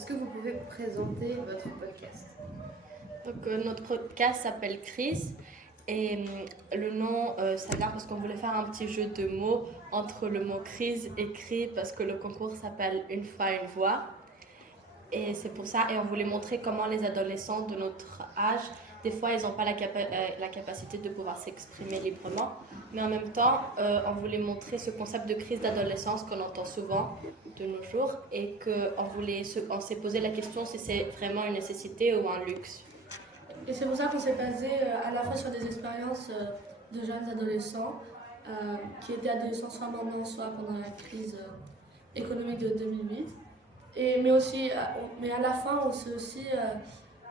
Est-ce que vous pouvez présenter votre podcast? Notre podcast s'appelle Crise et le nom ça vient parce qu'on voulait faire un petit jeu de mots entre le mot crise et cri parce que le concours s'appelle Une fois une voix et c'est pour ça et on voulait montrer comment les adolescents de notre âge des fois ils n'ont pas la capacité de pouvoir s'exprimer librement mais en même temps on voulait montrer ce concept de crise d'adolescence qu'on entend souvent de nos jours et on s'est posé la question si c'est vraiment une nécessité ou un luxe. Et c'est pour ça qu'on s'est basé à la fois sur des expériences de jeunes adolescents qui étaient adolescents soit maintenant, soit pendant la crise économique de 2008. Mais à la fin, on s'est aussi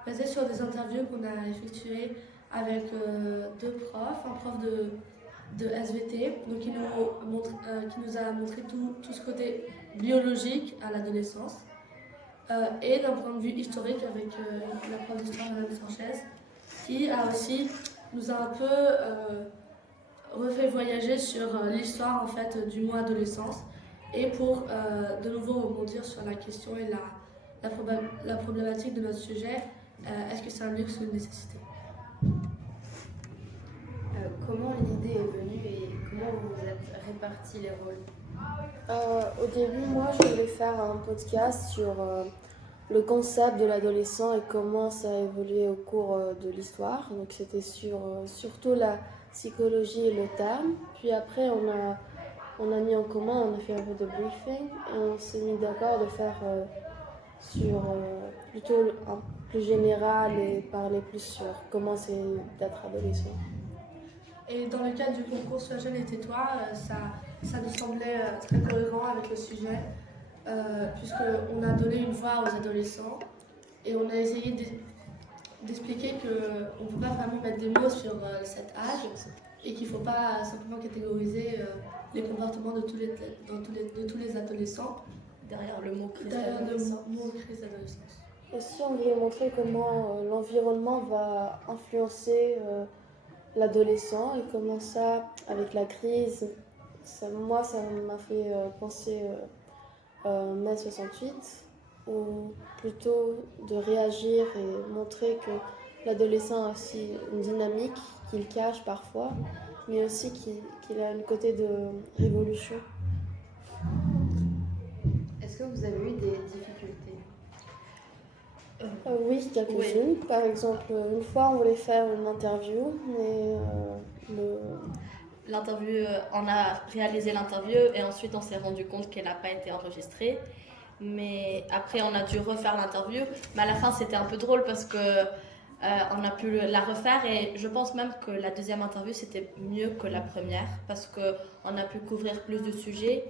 basé sur des interviews qu'on a effectuées avec deux profs, un prof de SVT, donc qui nous a montré tout ce côté biologique à l'adolescence. Et d'un point de vue historique avec la prof d'histoire Madame Sanchez, qui a aussi nous a un peu refait voyager sur l'histoire en fait du mot adolescence et pour de nouveau rebondir sur la question et la problématique de notre sujet, est-ce que c'est un luxe ou une nécessité? Comment l'idée est venue et comment vous vous êtes répartis les rôles? Au début, moi, je voulais faire un podcast sur le concept de l'adolescent et comment ça a évolué au cours de l'histoire. Donc, c'était sur surtout la psychologie et le terme. Puis après, on a mis en commun, on a fait un peu de briefing et on s'est mis d'accord de faire sur plutôt un plus général et parler plus sur comment c'est d'être adolescent. Et dans le cadre du concours Sois jeune et tais-toi, ça nous semblait très cohérent avec le sujet, puisqu'on a donné une voix aux adolescents et on a essayé d'expliquer qu'on ne peut pas vraiment mettre des mots sur cet âge et qu'il ne faut pas simplement catégoriser les comportements de tous les adolescents Derrière le mot crise derrière le d'adolescence. mot crise d'adolescence. Aussi, on voulait montrer comment l'environnement va influencer l'adolescent et comment ça, avec la crise, ça m'a fait penser mai 68, ou plutôt de réagir et montrer que l'adolescent a aussi une dynamique qu'il cache parfois, mais aussi qu'il a un côté de révolution. Est-ce que vous avez eu des difficultés? Oui, quelques-unes. Oui. Par exemple, une fois, on voulait faire une interview, mais L'interview, on a réalisé l'interview et ensuite on s'est rendu compte qu'elle n'a pas été enregistrée. Mais après on a dû refaire l'interview. Mais à la fin c'était un peu drôle parce que on a pu la refaire et je pense même que la deuxième interview c'était mieux que la première parce qu'on a pu couvrir plus de sujets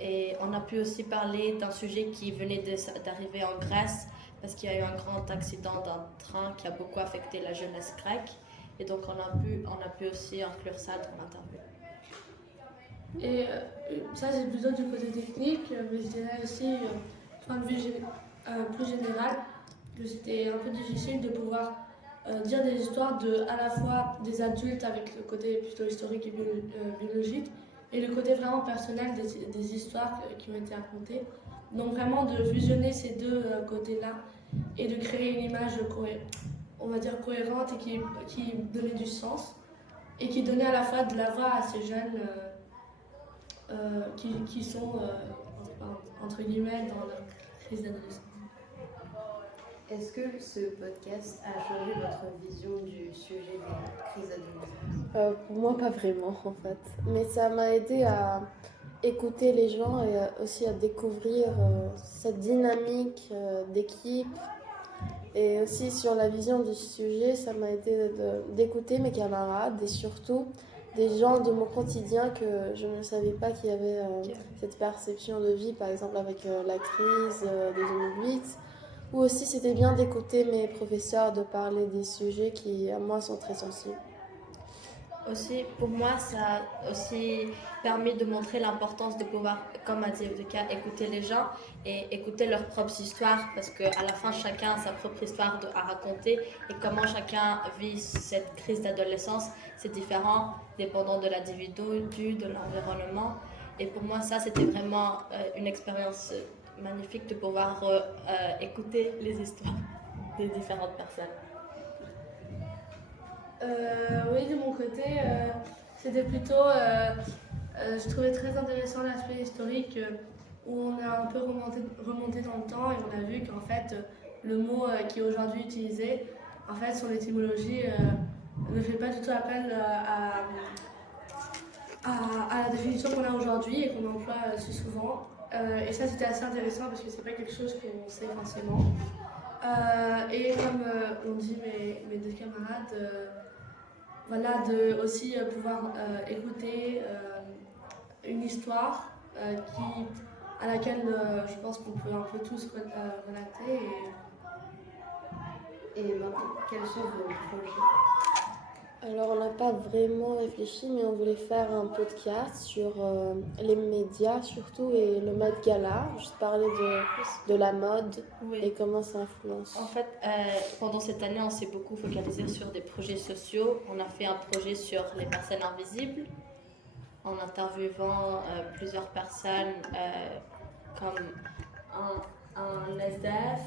et on a pu aussi parler d'un sujet qui venait d'arriver en Grèce parce qu'il y a eu un grand accident d'un train qui a beaucoup affecté la jeunesse grecque. Et donc on a pu aussi inclure ça dans l'interview. Et ça c'est plutôt du côté technique, mais je dirais aussi, point de vue plus général, que c'était un peu difficile de pouvoir dire des histoires à la fois des adultes avec le côté plutôt historique et biologique, et le côté vraiment personnel des histoires qui ont été racontées. Donc vraiment de fusionner ces deux côtés-là et de créer une image on va dire cohérente et qui donnait du sens et qui donnait à la fois de la voix à ces jeunes qui sont entre guillemets dans leur crise d'adolescence. Est-ce que ce podcast a changé votre vision du sujet des crises d'adolescence? pour moi, pas vraiment en fait. Mais ça m'a aidé à écouter les gens et aussi à découvrir cette dynamique d'équipe. Et aussi sur la vision du sujet, ça m'a aidé d'écouter mes camarades et surtout des gens de mon quotidien que je ne savais pas qu'il y avait cette perception de vie, par exemple avec la crise de 2008. Ou aussi c'était bien d'écouter mes professeurs, de parler des sujets qui à moi sont très sensibles. Aussi, pour moi, ça a aussi permis de montrer l'importance de pouvoir, comme a dit Evdeka, écouter les gens et écouter leurs propres histoires parce qu'à la fin, chacun a sa propre histoire à raconter et comment chacun vit cette crise d'adolescence, c'est différent dépendant de l'individu, de l'environnement. Et pour moi, ça, c'était vraiment une expérience magnifique de pouvoir écouter les histoires des différentes personnes. Oui, de mon côté, c'était plutôt, je trouvais très intéressant l'aspect historique où on a un peu remonté dans le temps et on a vu qu'en fait, le mot qui est aujourd'hui utilisé, en fait, son étymologie ne fait pas du tout appel à la définition qu'on a aujourd'hui et qu'on emploie si souvent. Et ça, c'était assez intéressant parce que c'est pas quelque chose qu'on sait forcément. Et comme ont dit mes deux camarades, voilà, de aussi pouvoir écouter une histoire à laquelle je pense qu'on peut un peu tous relater. Et maintenant, quels sont vos projets? Alors, on n'a pas vraiment réfléchi, mais on voulait faire un podcast sur les médias surtout et le Met Gala, juste parler de la mode et comment ça influence. En fait, pendant cette année, on s'est beaucoup focalisé sur des projets sociaux. On a fait un projet sur les personnes invisibles, en interviewant plusieurs personnes comme un SDF,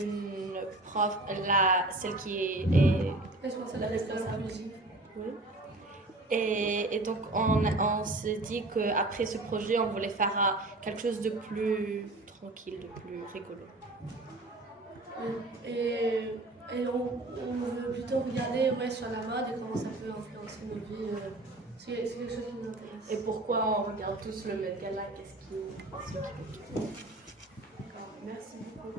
une prof, celle qui est Responsable musique. Oui. Et donc, on s'est dit qu'après ce projet, on voulait faire quelque chose de plus tranquille, de plus rigolo. Et on veut plutôt regarder sur la mode et comment ça peut influencer nos vies. C'est quelque chose qui nous intéresse. Et pourquoi on regarde tous le Met Gala? Qu'est-ce qui... D'accord, merci beaucoup.